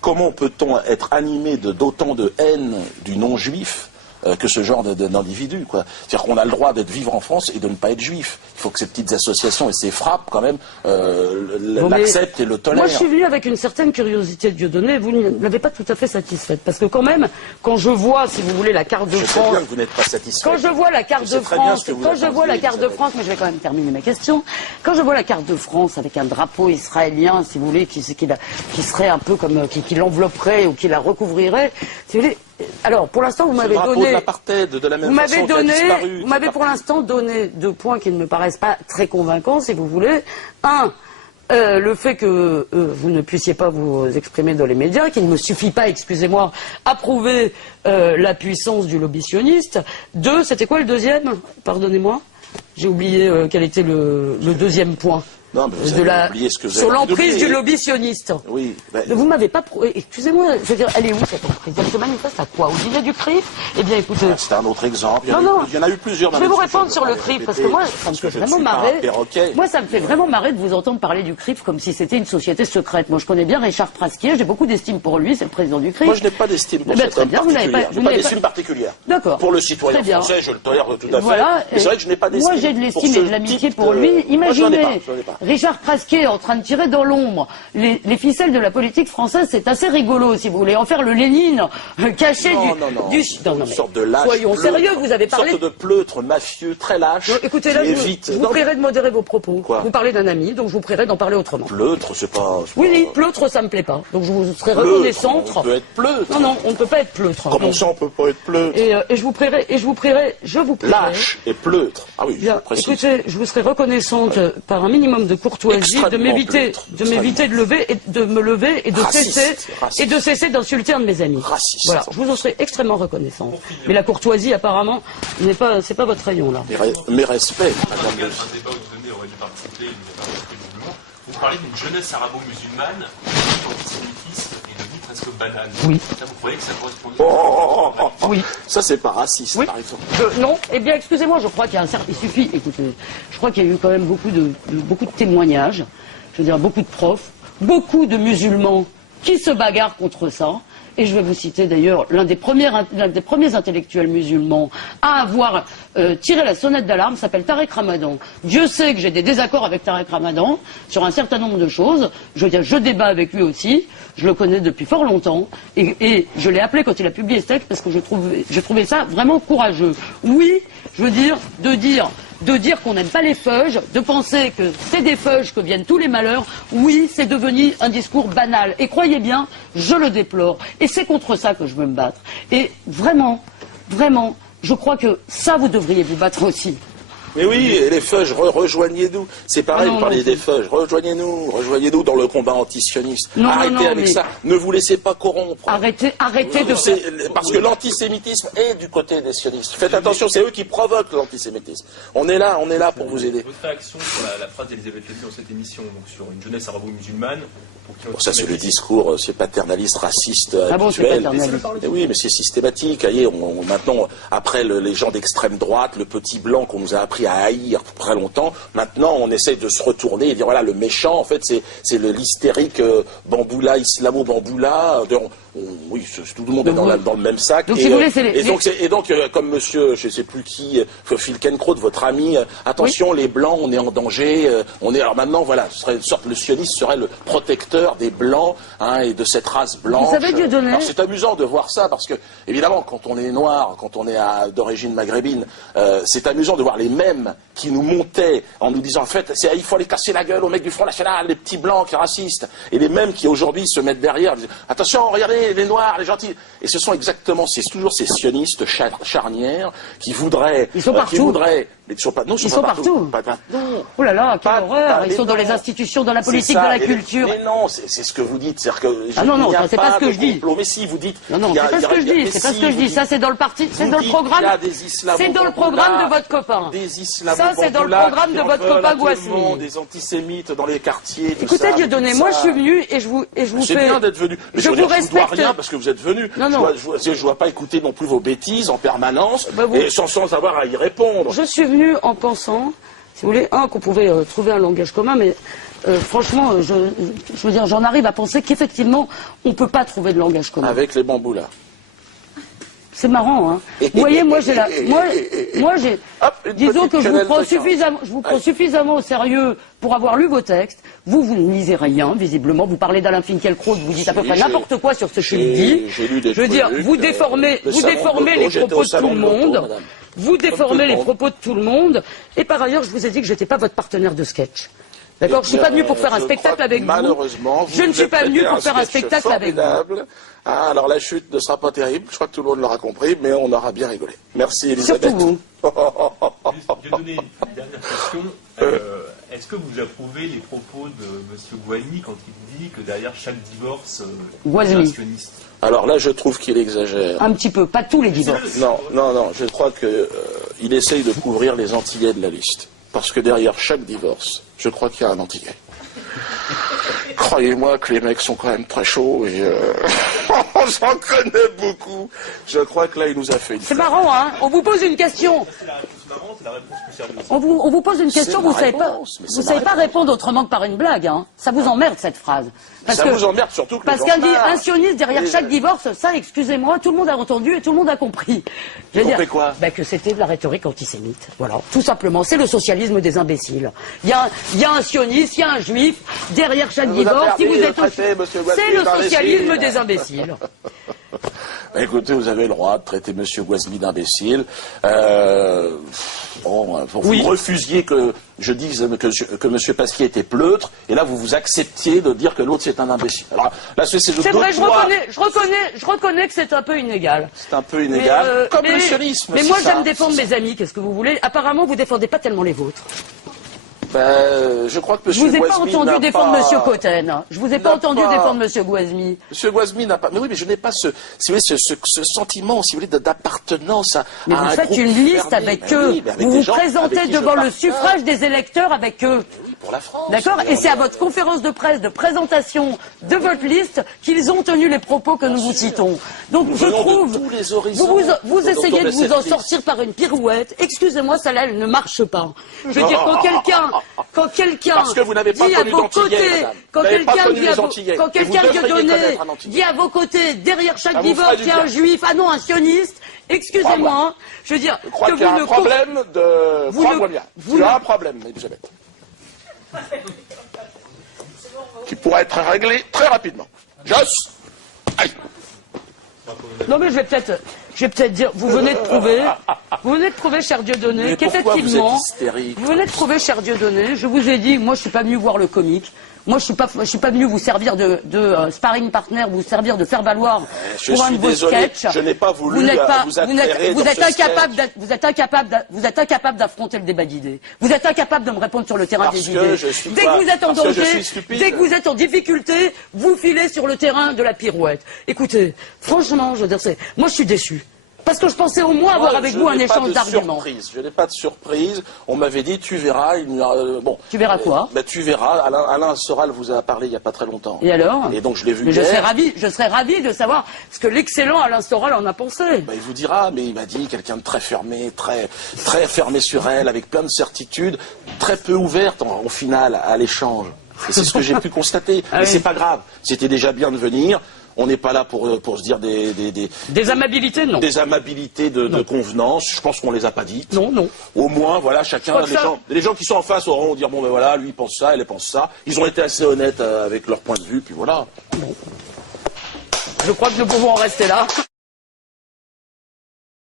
Comment peut-on être animé d'autant de haine du non-juif que ce genre d'individu, quoi. C'est-à-dire qu'on a le droit d'être vivre en France et de ne pas être juif. Il faut que ces petites associations et ces frappes, quand même, l'acceptent et le tolèrent. Moi, je suis venu avec une certaine curiosité de Dieudonné. Vous ne l'avez pas tout à fait satisfaite. Parce que quand même, quand je vois, si vous voulez, la carte de France... Je sais bien que vous n'êtes pas satisfaite. Quand je vois la carte de France... Quand je vois la carte de France... Mais je vais quand même terminer ma question. Quand je vois la carte de France avec un drapeau israélien, si vous voulez, qui serait un peu comme... qui l'envelopperait ou qui la recouvrirait, si vous voulez... Alors, pour l'instant, vous m'avez donné... Vous m'avez pour l'instant donné 2 points qui ne me paraissent pas très convaincants, si vous voulez. Un, le fait que vous ne puissiez pas vous exprimer dans les médias, qu'il ne me suffit pas, excusez-moi, à prouver la puissance du lobby sioniste. 2, c'était quoi le deuxième? Pardonnez-moi. J'ai oublié quel était le deuxième point. Non, mais vous avez oublié ce que vous avez sur l'emprise du lobby sioniste. Oui. Vous m'avez pas... Excusez-moi, je veux dire, elle est où cette emprise? Elle se manifeste à quoi? Au dîner du CRIF? Eh bien, écoutez... C'est un autre exemple. Il y en a eu plusieurs. Je vais vous répondre sur le CRIF, parce que moi, ça me fait vraiment marrer. Moi, ça me fait vraiment marrer de vous entendre parler du CRIF comme si c'était une société secrète. Moi, je connais bien Richard Prasquier, j'ai beaucoup d'estime pour lui, c'est le président du CRIF. Moi, je n'ai pas d'estime pour cet homme particulier. Je n'ai pas d'estime particulière. D'accord. Pour le citoyen français, je le tolère tout à fait. Voilà. C'est vrai que je n'ai pas d'estime. Moi, j'ai de l'estime et de l'amitié pour lui. Imaginez, Richard Prasquier en train de tirer dans l'ombre les ficelles de la politique française, c'est assez rigolo, si vous voulez. En faire le Lénine caché du... Non, une sorte de lâche. Soyons sérieux, vous avez parlé... Une sorte de pleutre mafieux très lâche. Écoutez, là, je vous prierai de modérer vos propos. Quoi? Vous parlez d'un ami, donc je vous prierai d'en parler autrement. Pleutre, c'est pas... Oui, pleutre, ça me plaît pas. Donc je vous serai reconnaissante. On peut être pleutre. Non, on ne peut pas être pleutre. Comment ça, on peut pas être pleutre? Et je vous prierai... Lâche et pleutre. Ah oui, bien, écoutez, je vous serai reconnaissante par un minimum de courtoisie, de m'éviter de me lever et de cesser d'insulter un de mes amis. Raciste. Voilà, je vous en serai extrêmement reconnaissante. Mais la courtoisie, apparemment, c'est pas votre rayon, là. Mes respects, madame. Un débat où Dieudonné aurait dû participer, il n'a pas participer visiblement. Vous parlez d'une jeunesse arabo-musulmane, d'antisémitisme et de vie presque banale. Oui. Ça, vous croyez que ça correspond Oui. Ça, c'est pas raciste, oui. par exemple. Non, eh bien, excusez-moi, je crois qu'il y a un certain... Il suffit, écoutez, je crois qu'il y a eu quand même beaucoup de témoignages, je veux dire, beaucoup de profs, beaucoup de musulmans qui se bagarrent contre ça. Et je vais vous citer d'ailleurs l'un des premiers intellectuels musulmans à avoir tiré la sonnette d'alarme, s'appelle Tarek Ramadan. Dieu sait que j'ai des désaccords avec Tarek Ramadan sur un certain nombre de choses. Je veux dire, je débat avec lui aussi. Je le connais depuis fort longtemps. Et je l'ai appelé quand il a publié ce texte parce que je trouvais ça vraiment courageux. Oui, je veux dire, de dire qu'on n'aime pas les feuges, de penser que c'est des feuges que viennent tous les malheurs, oui, c'est devenu un discours banal. Et croyez bien, je le déplore. Et c'est contre ça que je veux me battre. Et vraiment, je crois que ça, vous devriez vous battre aussi. Mais oui, et les feuges, rejoignez-nous. C'est pareil, vous parlez des feuges. Rejoignez-nous dans le combat antisioniste. Arrêtez avec ça. Ne vous laissez pas corrompre. Arrêtez de... Parce que l'antisémitisme est du côté des sionistes. Faites attention, c'est eux qui provoquent l'antisémitisme. On est là pour vous aider. Votre réaction sur la phrase d'Elisabeth Lévy dans cette émission, donc sur une jeunesse arabo-musulmane. Bon, ça, c'est le discours, c'est paternaliste, raciste, habituel. Bon, c'est paternaliste. Oui, mais c'est systématique. Voyez, maintenant, après les gens d'extrême droite, le petit blanc qu'on nous a appris à haïr pour très longtemps, maintenant, on essaye de se retourner et dire, voilà, le méchant, en fait, c'est l'hystérique Bamboula, islamo-Bamboula. Oui, tout le monde est dans le même sac. Donc, donc, comme monsieur, je ne sais plus qui, Filkenkraut, votre ami, attention, les blancs, on est en danger. Alors maintenant, voilà, le sioniste serait le protecteur des blancs et de cette race blanche. Vous savez, Dieudonné... Alors c'est amusant de voir ça parce que, évidemment, quand on est noir, quand on est d'origine maghrébine, c'est amusant de voir les mêmes qui nous montaient en nous disant, en fait, il faut aller casser la gueule aux mecs du Front National, les petits blancs qui racistes, et les mêmes qui aujourd'hui se mettent derrière, disent, attention, regardez, les noirs, les gentils. Et ce sont toujours ces sionistes charnières qui voudraient... Ils sont partout. Ils sont partout. Oh là là, quelle horreur. Ils sont dans les institutions, dans la politique, dans la culture. Mais non, c'est ce que vous dites. Non, c'est pas ce que je dis. Mais si, vous dites... Non, c'est pas ce que je dis, c'est pas ce que je dis. Ça, c'est dans le parti, c'est dans le programme. C'est dans le programme de votre copain. Ça, c'est dans le programme de votre copain Guassini. Des antisémites dans les quartiers. Écoutez, Dieudonné, moi, je suis venu et je vous fais... C'est bien d'être venu. Je vous respecte. Je ne dois rien parce que vous êtes venu. Je ne dois pas écouter non plus vos bêtises en permanence et sans avoir à y répondre. Je suis venu en pensant, si vous voulez, qu'on pouvait trouver un langage commun, mais franchement, je veux dire, j'en arrive à penser qu'effectivement, on ne peut pas trouver de langage commun. Avec les bambous là. C'est marrant, hein. Vous voyez, moi, j'ai Hop, une disons petite que je vous quenelle prends de suffisamment, suffisamment au sérieux pour avoir lu vos textes. Vous ne lisez rien, visiblement. Vous parlez d'Alain Finkielkraut, vous dites à peu près n'importe quoi sur ce qu'il dit. J'ai lu des Je veux dire, trucs, vous déformez les propos de tout le monde. Vous déformez les propos de tout le monde. Et par ailleurs, je vous ai dit que j'étais pas votre partenaire de sketch. D'accord, je suis pas venu pour faire un spectacle avec vous. Malheureusement, je ne suis pas venu pour faire un spectacle avec vous. Ah, alors la chute ne sera pas terrible, je crois que tout le monde l'aura compris, mais on aura bien rigolé. Merci Elisabeth. Surtout vous. Je vais donner une dernière question. Est-ce que vous approuvez les propos de M. Guasmi quand il dit que derrière chaque divorce, il y a un sioniste? Alors là, je trouve qu'il exagère. Un petit peu, pas tous les divorces. Non, je crois qu'il essaye de couvrir les Antillais de la liste. Parce que derrière chaque divorce, je crois qu'il y a un Antillais. Croyez-moi que les mecs sont quand même très chauds et j'en connais beaucoup. Je crois que là, il nous a fait une... C'est marrant, hein. On vous pose une question. C'est la réponse marrante, la réponse plus sérieuse. On vous pose une question, vous ne savez pas répondre autrement que par une blague, hein. Ça vous emmerde, cette phrase. Vous emmerde surtout que parce qu'un sioniste derrière chaque divorce, ça, excusez-moi, tout le monde a entendu et tout le monde a compris. Vous comprenez quoi? Que c'était de la rhétorique antisémite. Voilà, tout simplement. C'est le socialisme des imbéciles. Il y a un sioniste, il y a un juif, derrière chaque divorce, si vous êtes c'est le socialisme des imbéciles. Écoutez, vous avez le droit de traiter M. Guasmi d'imbécile. Vous refusiez que je dise que M. Pasquier était pleutre, et là vous acceptiez de dire que l'autre c'est un imbécile. Alors là, c'est vrai, je reconnais que c'est un peu inégal. C'est un peu inégal, comme le sionisme. Mais moi j'aime défendre mes amis, qu'est-ce que vous voulez? Apparemment vous défendez pas tellement les vôtres. Je crois que M. Guasmi Je vous ai pas entendu défendre M. Cotten. Je vous ai pas entendu défendre M. Guasmi. M. Guasmi n'a pas... Mais oui, mais je n'ai pas ce sentiment, si vous voulez, d'appartenance à mais vous faites une liste avec eux. Vous vous présentez devant le suffrage des électeurs avec eux. Pour la France. D'accord? Et c'est à votre conférence de presse de présentation de votre liste qu'ils ont tenu les propos que nous vous citons. Donc je trouve, vous essayez de vous en sortir par une pirouette. Excusez-moi, celle-là, elle ne marche pas. Je veux dire, quand quelqu'un parce que vous n'avez pas dit à connu vos d'Antillais, côtés, madame. quand quelqu'un de Dieudonné dit à vos côtés, derrière chaque divorce, il y a un juif, ah non, un sioniste, excusez-moi, je veux dire, je crois qu'il y a un problème de... Crois-moi bien, tu as un problème, Elisabeth. Qui pourra être réglé très rapidement. Joss, aïe. Non mais je vais peut-être dire, vous venez de prouver, cher Dieudonné, qu'effectivement, vous venez de prouver, cher Dieudonné, je vous ai dit, moi je suis pas venu voir le comique. Moi, je suis pas venu vous servir de sparring partner, vous servir de faire valoir pour un de vos sketchs. Je n'ai pas voulu vous êtes incapable d'affronter le débat d'idées. Vous êtes incapable de me répondre sur le terrain des idées. Dès que vous êtes en danger, dès que vous êtes en difficulté, vous filez sur le terrain de la pirouette. Écoutez, franchement, je veux dire, moi je suis déçu. Parce que je pensais au moins avoir avec vous un échange d'arguments. Je n'ai pas de surprise. On m'avait dit, tu verras. Tu verras quoi? Tu verras. Alain Soral vous a parlé il n'y a pas très longtemps. Et alors? Et donc je l'ai vu. Mais je serais ravi de savoir ce que l'excellent Alain Soral en a pensé. Il vous dira, mais il m'a dit quelqu'un de très fermé, très fermé sur elle, avec plein de certitudes, très peu ouverte au final à l'échange. Et c'est ce que j'ai pu constater. Mais c'est pas grave. C'était déjà bien de venir. On n'est pas là pour se dire des amabilités, non. Des amabilités de convenance. Je pense qu'on les a pas dites. Non. Au moins, voilà, chacun, les gens qui sont en face auront dire, bon ben voilà, lui il pense ça, elle pense ça. Ils ont été assez honnêtes avec leur point de vue, puis voilà. Bon. Je crois que nous pouvons en rester là.